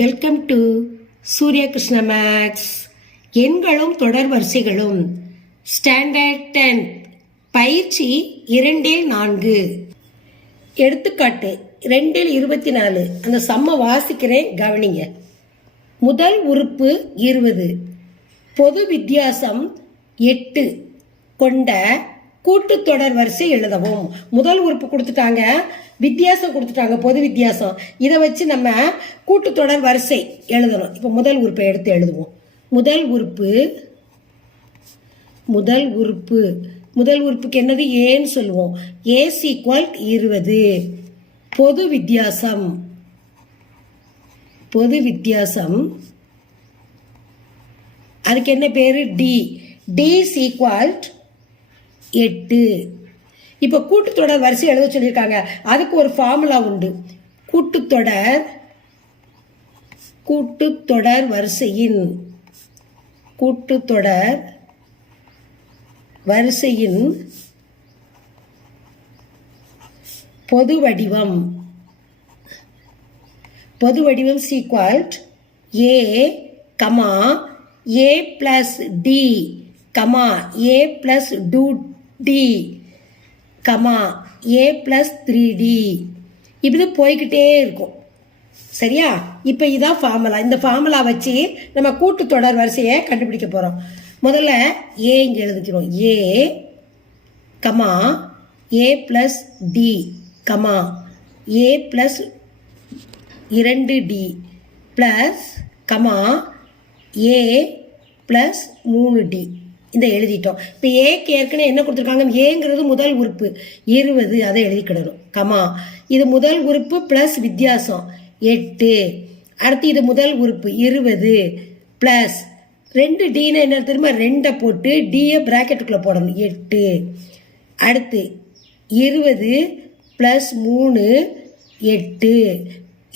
Welcome to Surya Krishna maths. எண்களும் தொடர் வரிசைகளும் standard 10 பயிற்சி 2-4. எடுத்துக்காட்டு 2-24. அந்த சம்ம வாசிக்கிறேன், கவனிங்க. முதல் உறுப்பு 20, பொது வித்தியாசம் 8 கொண்ட கூட்டுத்தொடர் வரிசை எழுதவும். முதல் உறுப்பு கொடுத்துட்டாங்க, வித்தியாசம் கொடுத்துட்டாங்க, பொது வித்தியாசம். இதை வச்சு நம்ம கூட்டுத்தொடர் வரிசை எழுதணும். இப்போ முதல் உறுப்பை எடுத்து எழுதுவோம். முதல் உறுப்புக்கு என்னது? ஏன்னு சொல்லுவோம். A's equal 20. பொது வித்தியாசம் அதுக்கு என்ன பேரு? டி. D is equal 8. இப்போ கூட்டுத்தொடர் வரிசை எழுத சொல்லியிருக்காங்க. அதுக்கு ஒரு ஃபார்முலா உண்டு. கூட்டுத்தொடர் வரிசையின் பொது வடிவம் equal a comma A plus D comma A plus 2D comma A plus 3D. இப்படி போய்கிட்டே இருக்கும். சரியா? இப்போ இதான் ஃபார்முலா. இந்த ஃபார்முலா வச்சு நம்ம கூட்டுத்தொடர் வரிசையை கண்டுபிடிக்க போகிறோம். முதல்ல ஏ இங்கே எழுதிக்கிறோம். ஏ கமா ஏ பிளஸ் டி கமா ஏ பிளஸ் 2D பிளஸ் கமா ஏ பிளஸ் 3D. இந்த எழுதிட்டோம். இப்போ ஏக்கு ஏற்கனவே என்ன கொடுத்துருக்காங்க? ஏங்கிறது முதல் உறுப்பு 20, அதை எழுதிக்கிடணும். கமா இது முதல் உறுப்பு பிளஸ் வித்தியாசம் 8. அடுத்து இது முதல் உறுப்பு 20 பிளஸ் 2Dனா என்ன தெரியுமா? 2 போட்டு டியை பிராக்கெட்டுக்குள்ளே போடணும். 8. அடுத்து 20 பிளஸ் 3 8.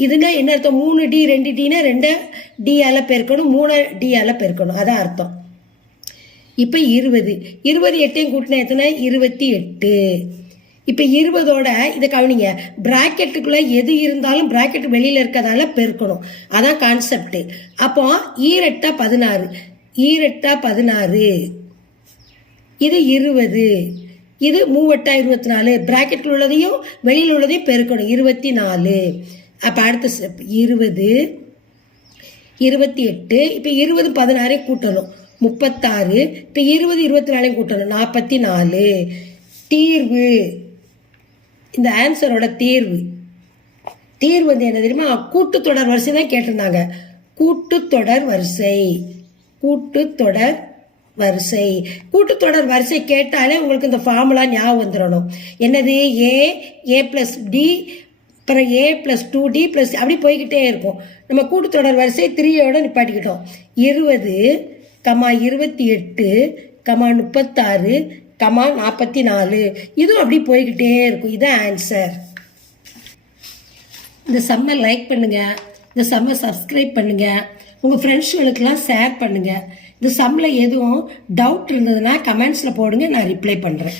இதுனா என்ன அர்த்தம்? 3D 2Dனா 2D பெருக்கணும், 3D பெருக்கணும். அதான் அர்த்தம். இப்போ 20 8 கூட்டினா எத்தனை? 28. இப்போ 20ஓட இதை கவனிங்க. பிராக்கெட்டுக்குள்ள எது இருந்தாலும் பிராக்கெட் வெளியில இருக்கிறதால பெருக்கணும். அதான் கான்செப்ட். அப்போ 2 16, 16. இது 20, இது 3 24. பிராக்கெட்டில் உள்ளதையும் வெளியில் உள்ளதையும் பெருக்கணும். 24. அப்போ அடுத்த ஸ்டெப் 20 28. இப்போ 20 16 கூட்டணும், 36. இப்போ 20 24 கூட்டணும், 44. தீர்வு, இந்த ஆன்சரோட தீர்வு வந்து என்ன தெரியுமா? கூட்டுத்தொடர் வரிசை தான் கேட்டிருந்தாங்க. கூட்டுத்தொடர் வரிசை கேட்டாலே உங்களுக்கு இந்த ஃபார்முலா ஞாபகம் வந்துடணும். என்னது? ஏ பிளஸ் டி அப்புறம் ஏ பிளஸ் 2D பிளஸ் அப்படி போய்கிட்டே இருக்கும். நம்ம கூட்டுத்தொடர் வரிசை 3யோட நிப்பாட்டிக்கிட்டோம். 20 கமா 28 கமா 36 கமா 44. இதுவும் அப்படி போய்கிட்டே இருக்கும். இதுதான் ஆன்சர். இந்த சம்மை லைக் பண்ணுங்க, இந்த சம்மை சப்ஸ்கிரைப் பண்ணுங்க, உங்கள் ஃப்ரெண்ட்ஸுகளுக்கெல்லாம் ஷேர் பண்ணுங்க. இந்த சம்மில் எதுவும் டவுட் இருந்ததுன்னா கமெண்ட்ஸில் போடுங்க, நான் ரிப்ளை பண்ணுறேன்.